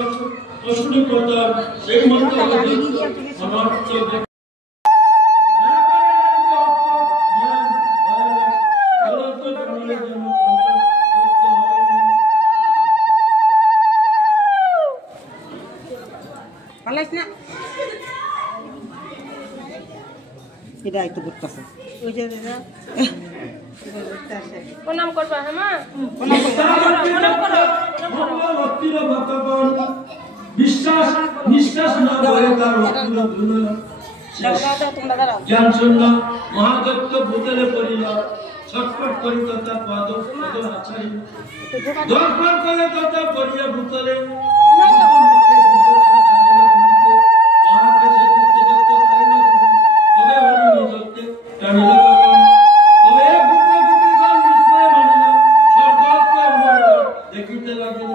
অসুরি প্রতাপ সেই মন্ত্র অনর্থ এটা একটু করতেছে ওই যে প্রণাম করবা হ্যাঁ মা বিশ্বাস নিঃশ্বাস না করে তার জ্ঞান শূন্য মহাদত্ত ভূতলে পড়িল ছটফট করি তথা পদ আচারিল দর্পণ করে তথা পড়িয়া ভূতলে দেখিতে লাগিল